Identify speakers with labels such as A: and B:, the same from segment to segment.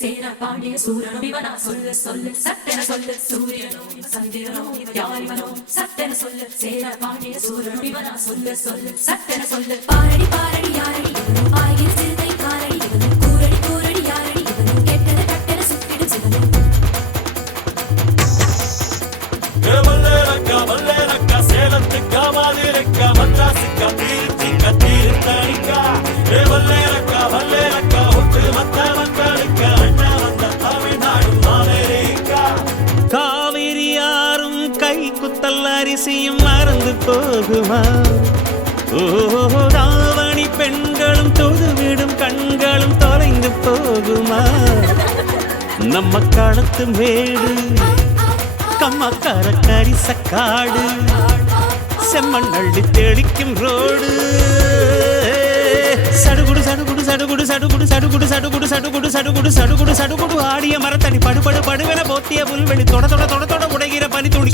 A: சேனா பாண்டிய சூரனும் இவனா சொல்லு சொல்லு. சத்தன சொல்லு சூரியனோ சந்திரனோ யாரிவனோ சத்தன சொல்லு சேனா சூரனும் இவனா சொல்லு சொல்லு. சத்தன சொல்லு. பாரடி பாரடி யாரடி?
B: சேலத்துக்கா மாதிரி மத்ராசுக்கா தீர்த்திக்கா தீர்த்தாடிக்கா ஏ
C: வல்லேரக்கா பறந்து போகுமா ஓ ராவணி பெண்களும் தொழுவிடும் கண்களும் தொலைந்து போகுமா நம்ம களத்து மேடு கம்மக்கார கரிசக்காடு செம்மண் அள்ளி தெளிக்கும் ரோடு சடுகுடு சடுகுடு சடுகுடு சடுகுடு சடுகுடு சடுகுடு சடுகுடு சடுகுடு சடுகுடு சடுகுடு ஆடிய மரத்தடி படுபடு படுவென போத்திய புல்வெளி தொட தொட தொட தொட உடைகிற பனி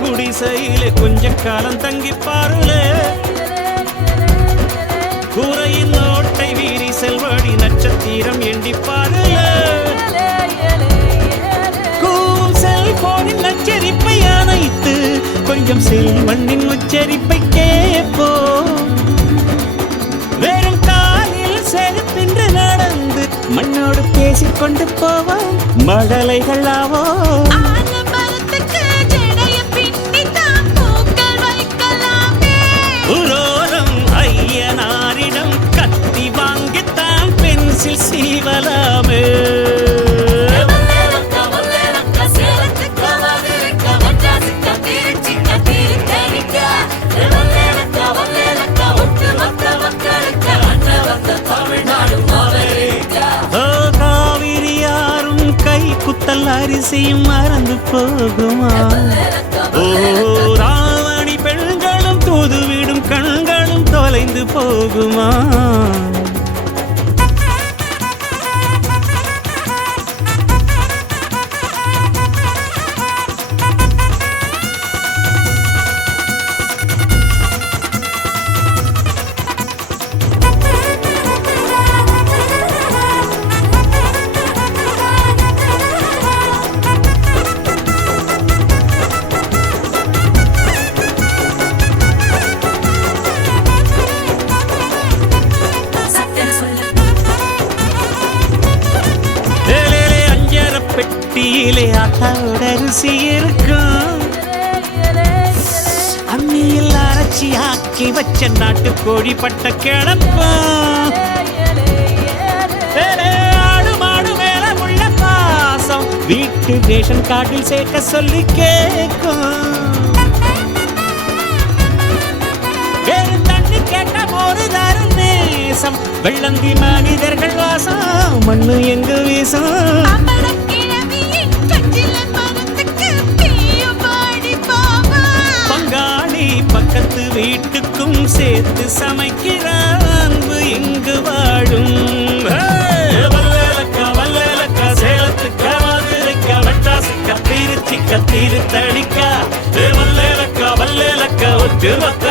C: குடிசையிலே கொஞ்ச காலம் தங்கி பாருலே கூரையின் ஓட்டை வீரி செல்வடி நட்சத்திரம் எண்டி பாருலே கொஞ்சம் செல்வண்ணின் உச்சரிப்பை கேட்போம். வெறும் காலில் செருப்பின்று நடந்து மண்ணோடு பேசிக்கொண்டு போவோம். மடலைகள் ஆவோம் அரிசியும் மறந்து போகுமா? ஓ ராவணி பெண்களும் தூதுவிடும் கண்களும் தொலைந்து போகுமா? பெட்டியிலே ஆத்தாவோட அரிசி இருக்கும். அம்மியில் அரைச்சி ஆக்கி வச்ச நாட்டு கோழி பட்ட கிளப்பம் ஆடு மாடு மேல உள்ள பாசம். வீட்டு ரேஷன் கார்டில் சேர்க்க சொல்லி கேட்கும் தண்ணி கேட்ட ஒரு தரும் நேசம். வெள்ளந்தி மனிதர்கள் வாசம் மண்ணு எங்கு வீசம்? சேர்த்து சமைக்கிற அன்பு இங்கு வாழும்.
B: வல்லலக்கா வல்லலக்கா சேலத்துக்கா மதுரைக்கா மெட்டாசுக்கா திருச்சிக்கா திருத்தணிக்கா. வல்லலக்கா வல்லலக்கா ஒற்று மத்த